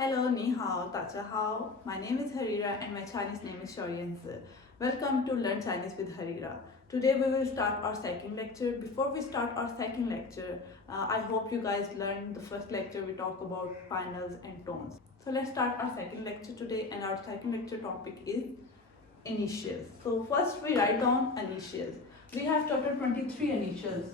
Hello, ni hao, dacha hao. My name is Harira and my Chinese name is Xiaoyanzi. Welcome to Learn Chinese with Harira. Today we will start our second lecture. Before we start our second lecture, I hope you guys learned the first lecture we talked about finals and tones. So let's start our second lecture today, and our second lecture topic is initials. So first we write down initials. We have total 23 initials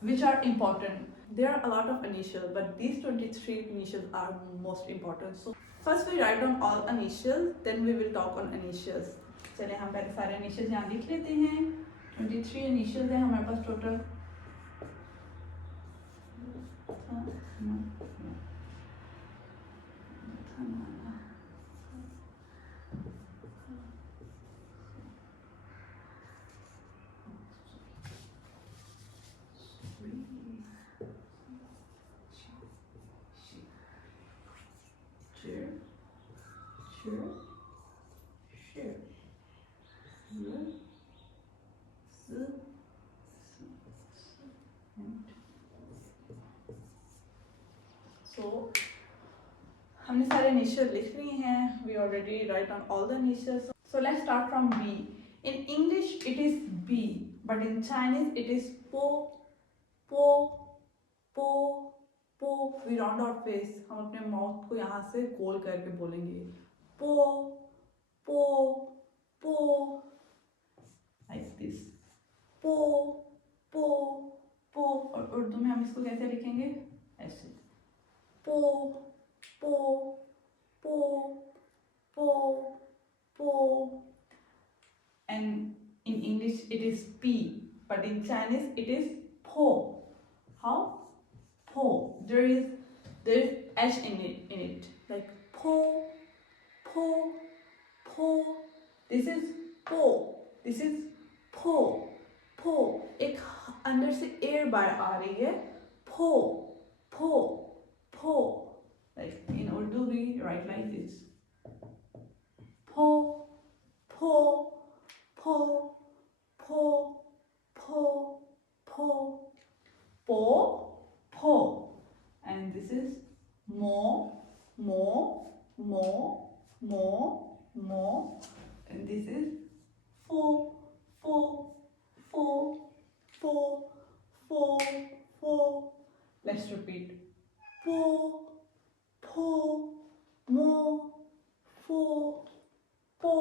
which are important. There are a lot of initials, but these 23 initials are most important. So first we write down all initials, then we will talk on initials. चलिए हम पहले सारे initials यहाँ लिख लेते हैं. 23 initials है हमारे पास total. So हमने सारे initials लिख लिए हैं. We already write down all the initials. So let's start from B. In English it is B, but in Chinese it is po, po, po, po. We round our face. हम अपने mouth को यहाँ से गोल करके बोलेंगे. Po, po, po, like this. Po, po, po. और उर्दू में हम इसको कैसे लिखेंगे? ऐसे. Po, po, po, po, po. And in English it is P, but in Chinese it is po. How? Po. There is H in it. Like po, po, po. This is po. This is po, po. एक अंदर से air बाहर आ रही है. Po, po. Po, like in Urdu we write like this. Po, po, po, po, po, po, po, po. And this is mo, mo, mo, mo, mo. And this is fo, fo, fo, fo, fo, fo. Let's repeat. Po, po, mo, fo, po,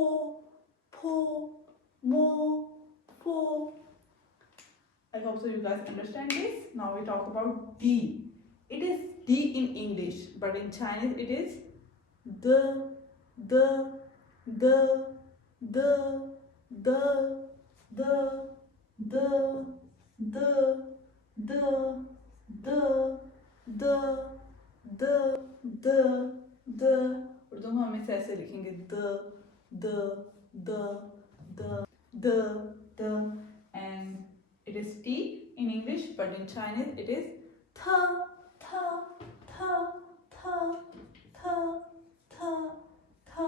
po, mo, fo. I hope so you guys understand this. Now we talk about D. It is D in English, but in Chinese it is the, the, the, the, the, the, the, the, the, the. Urdu में हम इसे ऐसे लिखेंगे the, and it is T in English, but in Chinese it is tha, tha, tha, tha, tha, tha, tha,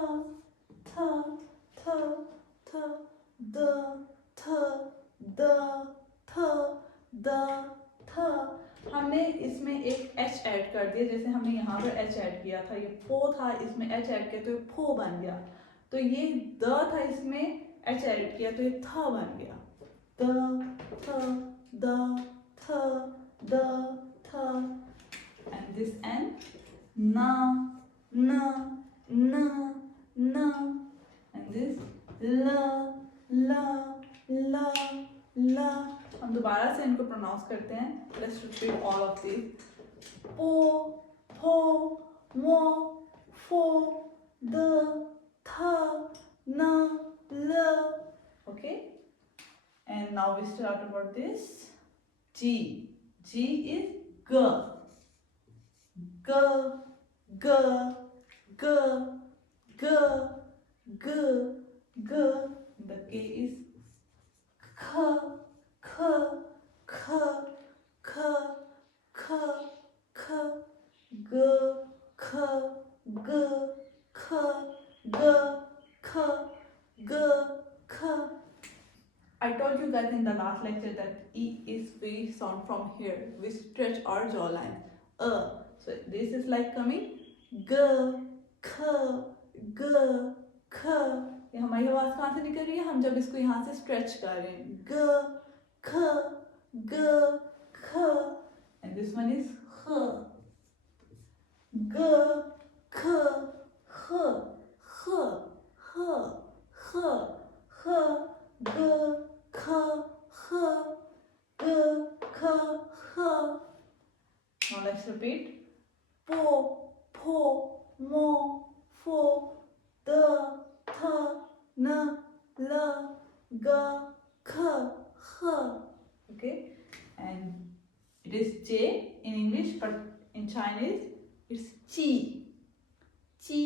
tha, tha, tha, the, tha. हमने इसमें एक H add कर दिया. जैसे हमने यहाँ पर H ऐड किया था, ये पो था, इसमें H ऐड किया तो ये फो बन गया. तो ये द था, इसमें H ऐड किया तो ये था बन गया. The, and this N, na, and this la. हम दोबारा से इनको प्रोनाउंस करते हैं. Let's repeat all of these. Po, po, mo, fo, the, tha, na, la. Okay? And now we start about this. G. G is g. G, g, g, g, g, g. The K is k, k, k, k, k, k, g, k, g, k, g, k, g, k. I told you guys in the last lecture that E is we sound from here. We stretch our jawline. So this is like coming ग, ख, ग, ख। ये हमारी आवाज कहाँ से निकल रही है? हम जब इसको यहाँ से स्ट्रेच कर रहे हैं, ग, ख, ग, ख। एंड दिस वन इज ख, ग, ख, ख, ख, ख, ख, ख, ग, ख, ख, ग, ख, ख। Now let's repeat. Po, po, mo, fo, the, th, n, l, g, k, h. Okay, and it is J in English, but in Chinese it's chi, chi,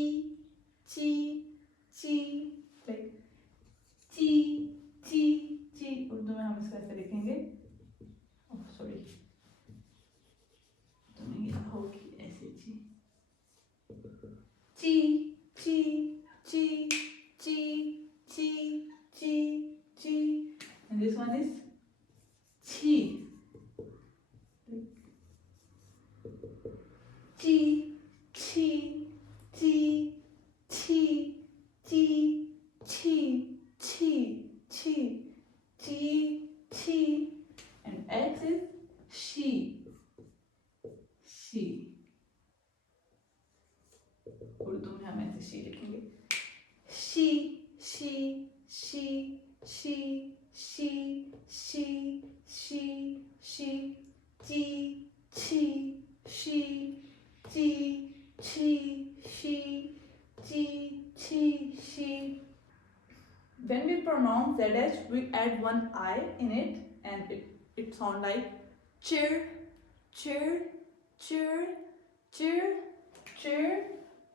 chi, chi, like chi, chi, chi. Urdu में हम इसको ऐसे लिखेंगे. Oh, sorry. तो नहीं होगी ऐसे chi. Chi, chi, chi, chi, chi, chi, chi. And this one is chi. Chi, chi, chi, chi, chi, chi, chi, chi, chi, chi. And X is she, she. Urdu में हम ऐसे she लिखेंगे. She, she, she, she, she, she, she, she, chi, chi, she, chi, chi, she, chi, chi, she. When we pronounce ZH, we add one I in it, and it sounds like cheer, cheer, cheer, cheer, cheer,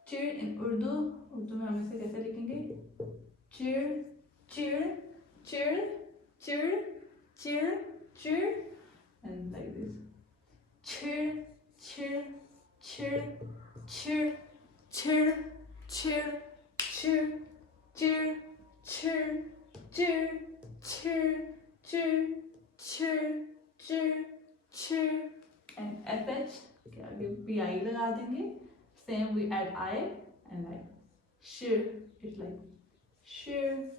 cheer. In Urdu में हम इसे कैसे लिखेंगे? Cheer, cheer, cheer, cheer, cheer, cheer, and like this. Cheer, cheer, cheer, cheer, cheer, cheer, cheer, cheer, cheer, cheer, cheer, cheer, cheer, cheer, cheer. And SH के आगे PI लगा देंगे. Same we add I and like cheer. It's like cheer,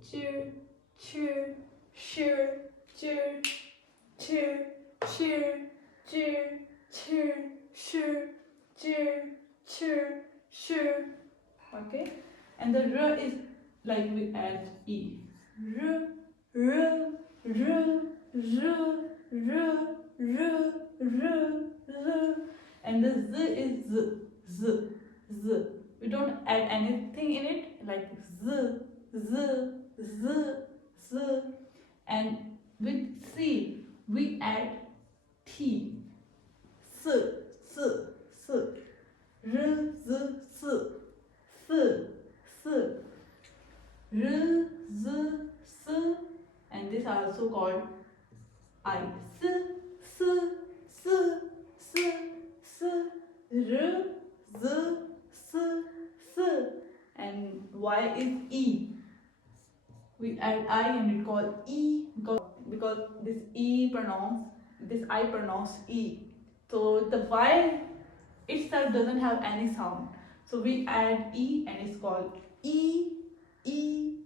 cheer, cheer, cheer, cheer, cheer, cheer, cheer, cheer, cheer, cheer, cheer, cheer. Okay, and the R is like we add E. R, R, R, R, R, R, R, R. And the Z is Z, Z, Z. We don't add anything in it, like Z, Z, Z, Z. And with C, we add T. S, S, S. R, Z, S. S, S. R, Z, S. And this are also called I. S, S, S, S, S. R, Z, S, S. And Y is E. We add I and it called E because this I pronounce E. So the Y itself doesn't have any sound. So we add E and it's called E, E,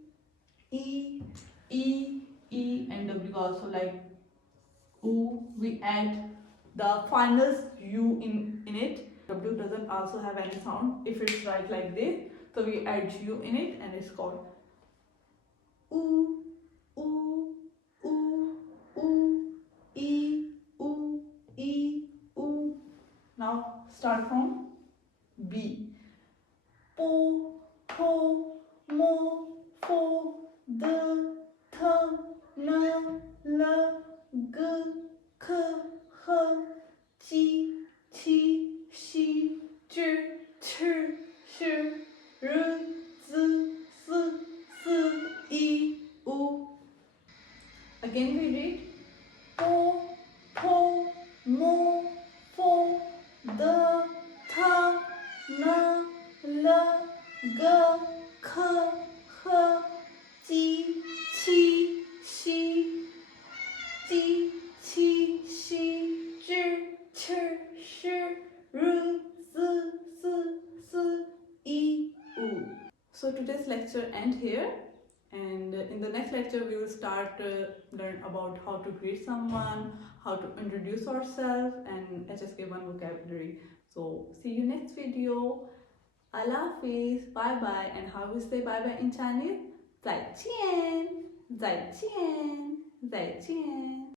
E, E, E, and W also like U. We add the final U in it. W doesn't also have any sound if it's like this. So we add U in it and it's called U, U, U, U, E, U, E, U. Now start from B. Po, po, mo, fo, de, th, n, l, g, k, h, chi, chi, shi, zhi, ch, shi, r, z, s, s, e, u. Again we read po, po, mo, fo, de, th, n, l, g, k, h, chi, chi, shi, ji, qi, shi, zhi, ch, shi, r, z, s, So today's lecture end here, and in the next lecture we will start learn about how to greet someone, how to introduce ourselves, and HSK1 vocabulary. So see you next video. Allah Hafiz, bye bye, and how we say bye bye in Chinese? 再见，再见，再见。